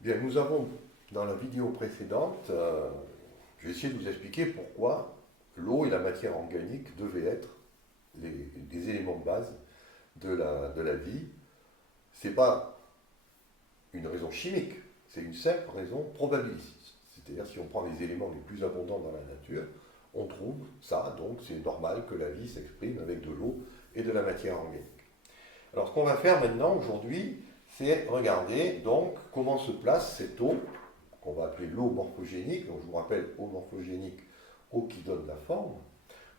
Bien, nous avons, dans la vidéo précédente, je vais essayer de vous expliquer pourquoi l'eau et la matière organique devaient être des éléments de base de la vie. Ce n'est pas une raison chimique, c'est une simple raison probabiliste. C'est-à-dire, si on prend les éléments les plus abondants dans la nature, on trouve ça, donc c'est normal que la vie s'exprime avec de l'eau et de la matière organique. Alors, ce qu'on va faire maintenant, aujourd'hui, c'est regarder donc comment se place cette eau, qu'on va appeler l'eau morphogénique. Donc, je vous rappelle, eau morphogénique, eau qui donne la forme.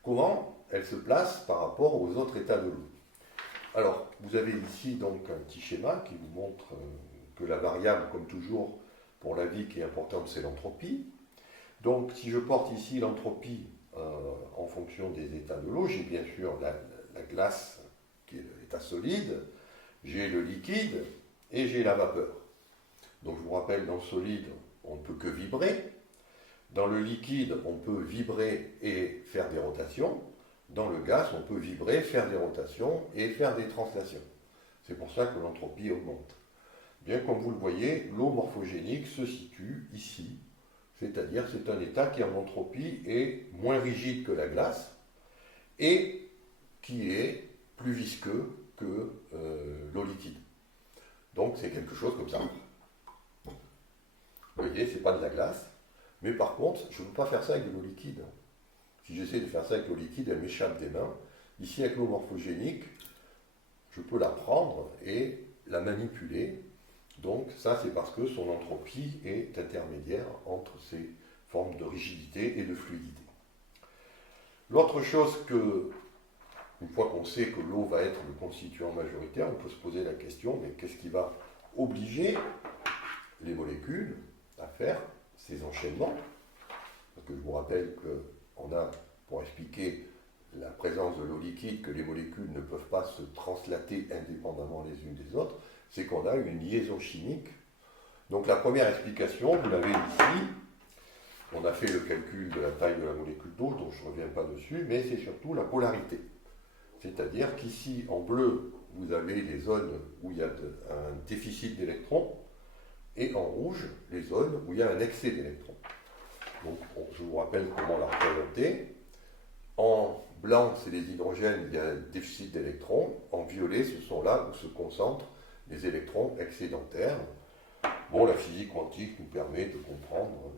Comment elle se place par rapport aux autres états de l'eau. Alors, vous avez ici donc un petit schéma qui vous montre que la variable, comme toujours, pour la vie qui est importante, c'est l'entropie. Donc, si je porte ici l'entropie en fonction des états de l'eau, j'ai bien sûr la glace qui est l'état solide, j'ai le liquide et j'ai la vapeur. Donc, je vous rappelle, dans le solide, on ne peut que vibrer. Dans le liquide, on peut vibrer et faire des rotations. Dans le gaz, on peut vibrer, faire des rotations et faire des translations. C'est pour ça que l'entropie augmente. Bien, comme vous le voyez, l'eau morphogénique se situe ici, c'est-à-dire c'est un état qui en entropie est moins rigide que la glace et qui est plus visqueux que l'eau liquide. Donc c'est quelque chose comme ça. Vous voyez, c'est pas de la glace, mais par contre, je ne peux pas faire ça avec de l'eau liquide. Si j'essaie de faire ça avec l'eau liquide, elle m'échappe des mains. Ici, avec l'eau morphogénique, je peux la prendre et la manipuler. Donc ça, c'est parce que son entropie est intermédiaire entre ces formes de rigidité et de fluidité. L'autre chose que, une fois qu'on sait que l'eau va être le constituant majoritaire, on peut se poser la question, mais qu'est-ce qui va obliger les molécules à faire ces enchaînements? Parce que je vous rappelle qu'on a, pour expliquer la présence de l'eau liquide, que les molécules ne peuvent pas se translater indépendamment les unes des autres, c'est qu'on a une liaison chimique. Donc la première explication, vous l'avez ici, on a fait le calcul de la taille de la molécule d'eau, dont je ne reviens pas dessus, mais c'est surtout la polarité. C'est-à-dire qu'ici, en bleu, vous avez les zones où il y a un déficit d'électrons, et en rouge, les zones où il y a un excès d'électrons. Donc, je vous rappelle comment la représenter. En blanc, c'est les hydrogènes, il y a un déficit d'électrons. En violet, ce sont là où se concentrent les électrons excédentaires. Bon, la physique quantique nous permet de comprendre,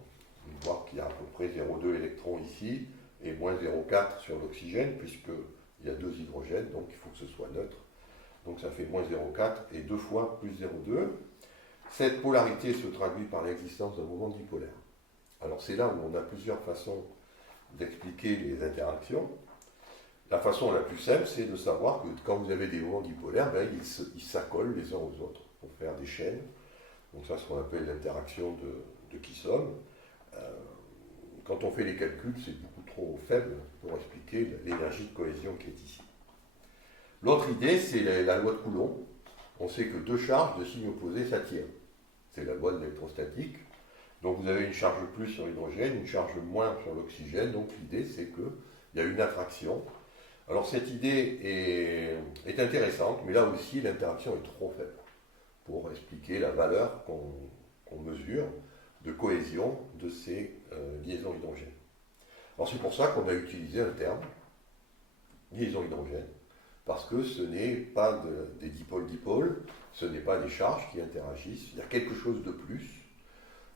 de voir qu'il y a à peu près 0,2 électrons ici et moins 0,4 sur l'oxygène, puisqu'il y a 2 hydrogènes, donc il faut que ce soit neutre. Donc ça fait moins 0,4 et 2 fois plus 0,2. Cette polarité se traduit par l'existence d'un mouvement dipolaire. Alors c'est là où on a plusieurs façons d'expliquer les interactions. La façon la plus simple, c'est de savoir que quand vous avez des mouvements dipolaires, ils s'accolent les uns aux autres pour faire des chaînes. Donc ça, c'est ce qu'on appelle l'interaction de Kissom. Quand on fait les calculs, c'est beaucoup trop faible pour expliquer l'énergie de cohésion qui est ici. L'autre idée, c'est la loi de Coulomb. On sait que deux charges de signes opposés s'attirent. C'est la loi de l'électrostatique. Donc vous avez une charge plus sur l'hydrogène, une charge moins sur l'oxygène. Donc l'idée, c'est qu'il y a une attraction. Alors cette idée est intéressante, mais là aussi, l'interaction est trop faible pour expliquer la valeur qu'on mesure de cohésion de ces liaisons hydrogènes. Alors c'est pour ça qu'on a utilisé un terme, liaison hydrogène, parce que ce n'est pas des dipôles-dipôles, ce n'est pas des charges qui interagissent, il y a quelque chose de plus.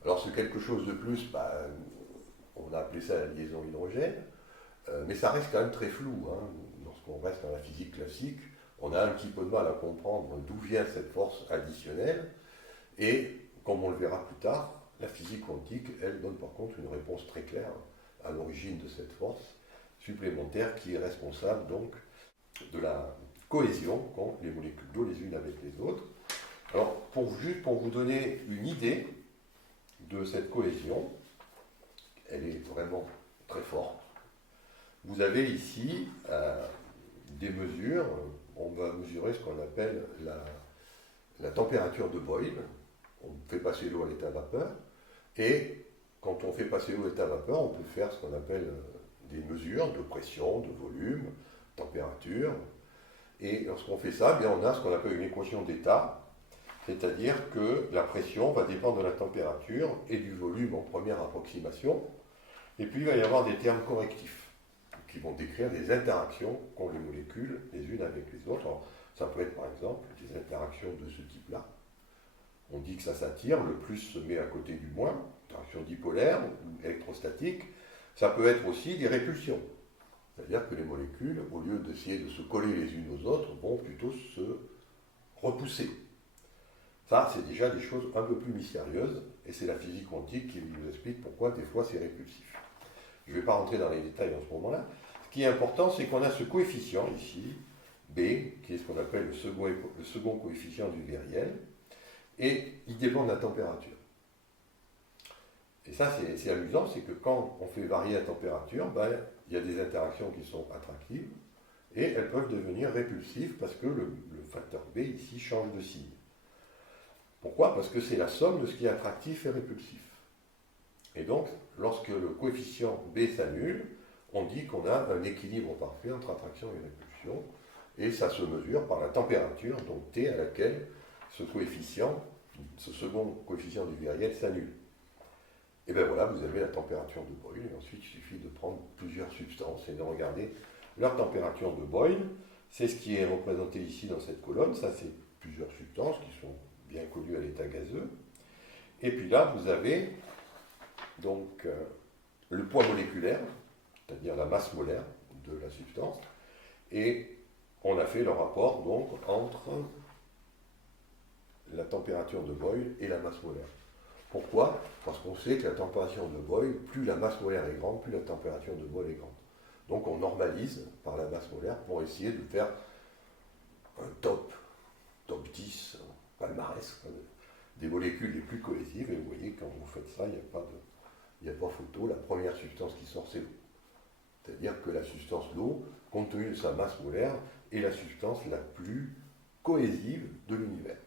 Alors ce quelque chose de plus, on a appelé ça la liaison hydrogène, mais ça reste quand même très flou. Lorsqu'on reste dans la physique classique, on a un petit peu de mal à comprendre d'où vient cette force additionnelle, et comme on le verra plus tard, la physique quantique, elle donne par contre une réponse très claire à l'origine de cette force supplémentaire qui est responsable donc de la cohésion qu'ont les molécules d'eau les unes avec les autres. Alors, juste pour vous donner une idée de cette cohésion, elle est vraiment très forte. Vous avez ici des mesures, on va mesurer ce qu'on appelle la température de Boyle. On fait passer l'eau à l'état vapeur, et quand on fait passer l'eau à l'état vapeur, on peut faire ce qu'on appelle des mesures de pression, de volume, température. Et lorsqu'on fait ça, on a ce qu'on appelle une équation d'état C'est-à-dire que la pression va dépendre de la température et du volume en première approximation. Et puis il va y avoir des termes correctifs qui vont décrire des interactions qu'ont les molécules les unes avec les autres. Alors, ça peut être par exemple des interactions de ce type-là. On dit que ça s'attire, le plus se met à côté du moins, interaction dipolaire ou électrostatique. Ça peut être aussi des répulsions. C'est-à-dire que les molécules, au lieu d'essayer de se coller les unes aux autres, vont plutôt se repousser. Ça, c'est déjà des choses un peu plus mystérieuses, et c'est la physique quantique qui nous explique pourquoi des fois c'est répulsif. Je ne vais pas rentrer dans les détails en ce moment-là. Ce qui est important, c'est qu'on a ce coefficient ici, B, qui est ce qu'on appelle le second coefficient du viriel, et il dépend de la température. Et ça, c'est amusant, c'est que quand on fait varier la température, il y a des interactions qui sont attractives, et elles peuvent devenir répulsives parce que le facteur B ici change de signe. Pourquoi? Parce que c'est la somme de ce qui est attractif et répulsif. Et donc, lorsque le coefficient B s'annule, on dit qu'on a un équilibre parfait entre attraction et répulsion, et ça se mesure par la température, donc T, à laquelle ce coefficient, ce second coefficient du viriel s'annule. Et bien voilà, vous avez la température de Boyle, et ensuite il suffit de prendre plusieurs substances et de regarder leur température de Boyle. C'est ce qui est représenté ici dans cette colonne, ça c'est plusieurs substances qui sont bien connues à l'état gazeux. Et puis là, vous avez donc le poids moléculaire, c'est-à-dire la masse molaire de la substance, et on a fait le rapport donc entre la température de Boyle et la masse molaire. Pourquoi? Parce qu'on sait que la température de Boyle, plus la masse molaire est grande, plus la température de Boyle est grande. Donc on normalise par la masse molaire pour essayer de faire un top 10, palmarès, des molécules les plus cohésives. Et vous voyez, quand vous faites ça, il n'y a pas photo. La première substance qui sort, c'est l'eau. C'est-à-dire que la substance l'eau, compte tenu de sa masse molaire, est la substance la plus cohésive de l'univers.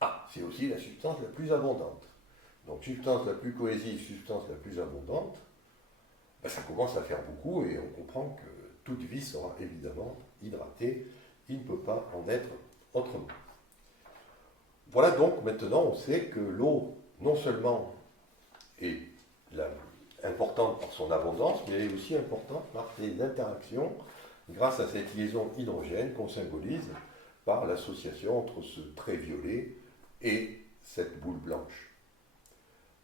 Ah, c'est aussi la substance la plus abondante. Donc substance la plus cohésive, substance la plus abondante, ça commence à faire beaucoup et on comprend que toute vie sera évidemment hydratée. Il ne peut pas en être autrement. Voilà, donc maintenant on sait que l'eau non seulement est importante par son abondance, mais elle est aussi importante par ses interactions grâce à cette liaison hydrogène qu'on symbolise par l'association entre ce trait violet et cette boule blanche.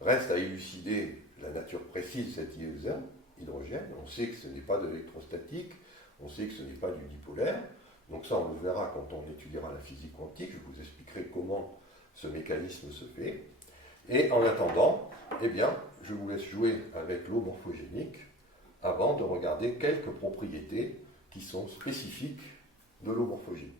Reste à élucider la nature précise de cette liaison hydrogène. On sait que ce n'est pas de l'électrostatique, on sait que ce n'est pas du dipolaire. Donc ça, on le verra quand on étudiera la physique quantique. Je vous expliquerai comment ce mécanisme se fait. Et en attendant, eh bien, je vous laisse jouer avec l'eau morphogénique avant de regarder quelques propriétés qui sont spécifiques de l'eau morphogénique.